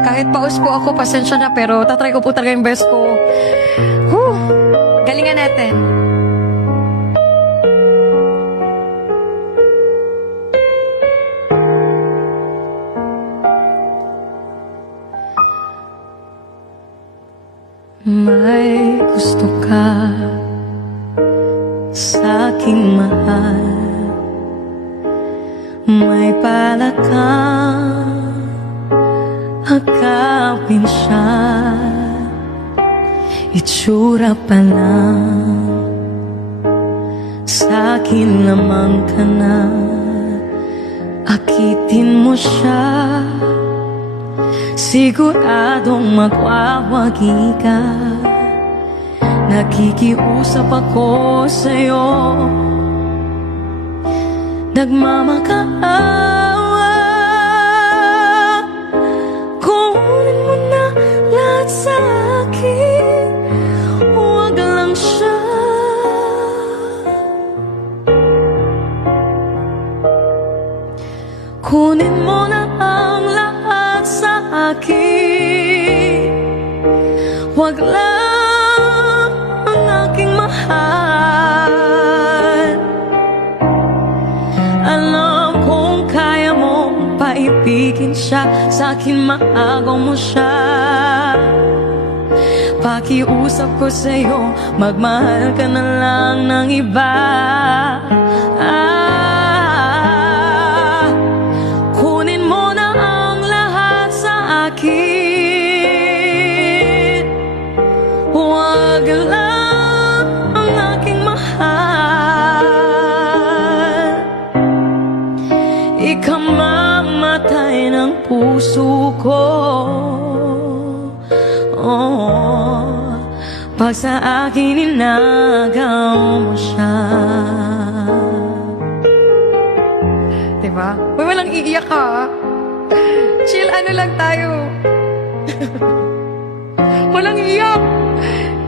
Kahit paus po ako, pasensya na, pero tatry ko po talaga yung best ko. Whew! Galingan natin. May gusto ka sa aking mahal, may palad kang akapin siya, itsura pa lang sa akin lamang ka na, akitin mo siya, siguradong magwawagi ka. Nakikiusap ako sa'yo, nagmamakaawa. Kunin mo na lahat sa akin, huwag lang siya. Kunin mo na ang lahat sa akin, huwag lang ang aking mahal. Alam kong kaya mong paibigin siya, sa akin maagaw mo siya. Pakiusap ko sa'yo, magmahal ka na lang ng iba. Kunin mo na ang lahat sa akin, huwag lang ang aking mahal. Ikamamatay ng puso ko, pag sa akin inagaw mo siya. Diba? Uy, walang iiyak ha. Chill, ano lang tayo. Walang iiyak.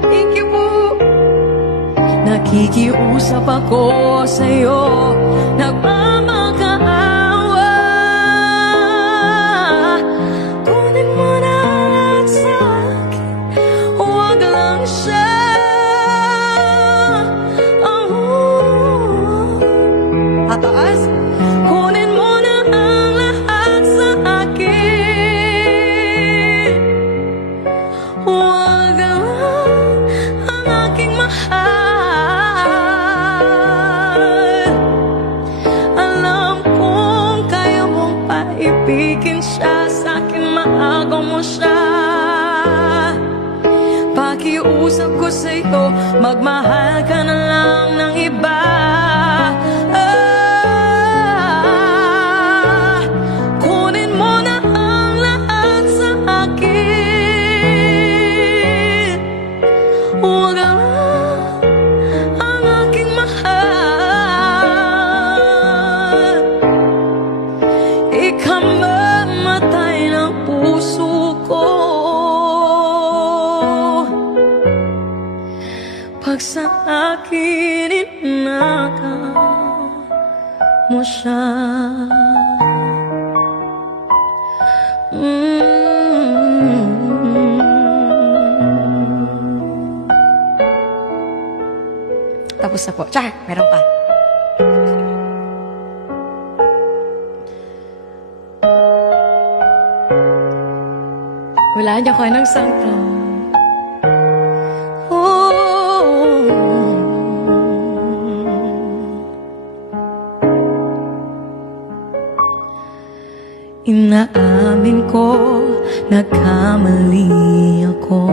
Thank you po. Nakikiusap ako sa'yo, nagmamakaawa. Kunin mo na lahat sa akin, huwag lang siya. Tataas. Kunin mo na ang lahat sa akin, huwag lang ang aking mahal. Alam kong kaya mong paibigin siya, sa akin maagaw mo siya. Pakiusap ko sa'yo, magmahal ka na lang ng iba. Kunin mo na ang lahat sa akin, huwag lang ang aking mahal. Ikamamatay ng puso ko, pag sa akin inagaw mo siya. Tapos na po. Char, meron pa. Wala niya ko ng sangka. Inaamin ko, nagkamali ako.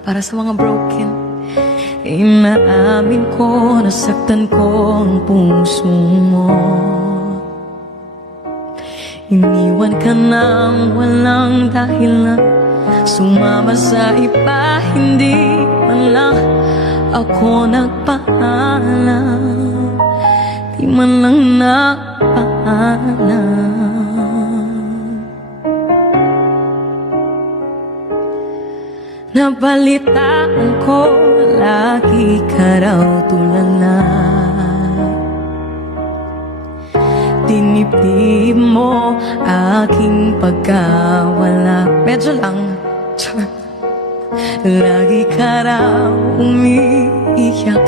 Para sa mga broken, inaamin ko, nasaktan ko ang puso mo. Iniwan ka nang walang dahilan, sumama sa iba, hindi man lang ako nagpaalam, di man lang nagpaalam. Nabalitaan ko, lagi ka raw tulala, di dinibdib mo aking pagkawala. Medyo lang. Lagi ka raw umiiyak,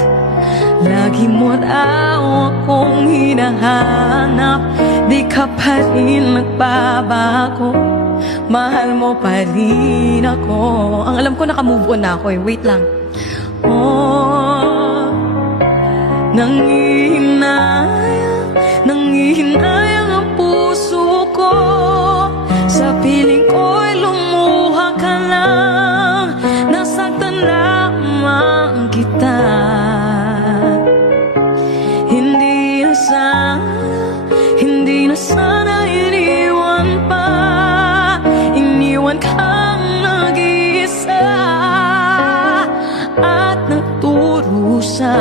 lagi mo raw akong hinahanap. Di ka pa rin nagbabago, mahal mo pa rin ako. Ang alam ko nakamove on na ako eh, wait lang. Oh, nangihinayang ang puso ko. Sa piling ko'y lumuha ka lang, nasaktan lamang kita. Hindi na sana iniwan pa, iniwan kang nag-iisa at nagturusa.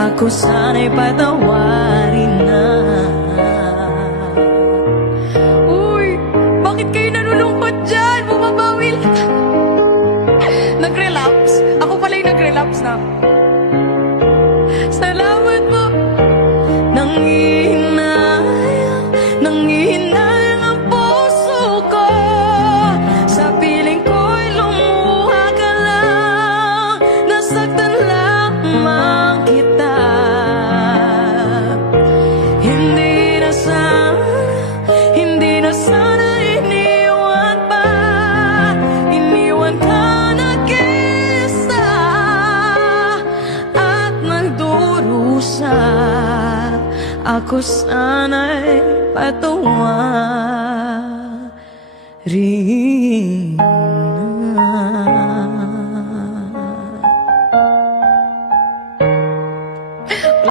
Ako sana'y patawarin na. Uy, bakit kayo nalulungkot dyan? Bumabawi lang. Nag-relapse? Ako pala yung nag-relapse na. Salamat po. Nangihinayang ang puso ko. Sa piling ko'y lumuha ka lang, nasaktan lamang kita. Hindi na sana iniwan pa, iniwan ka nag-isa at nagdurusa. Ako sana'y patawarin na.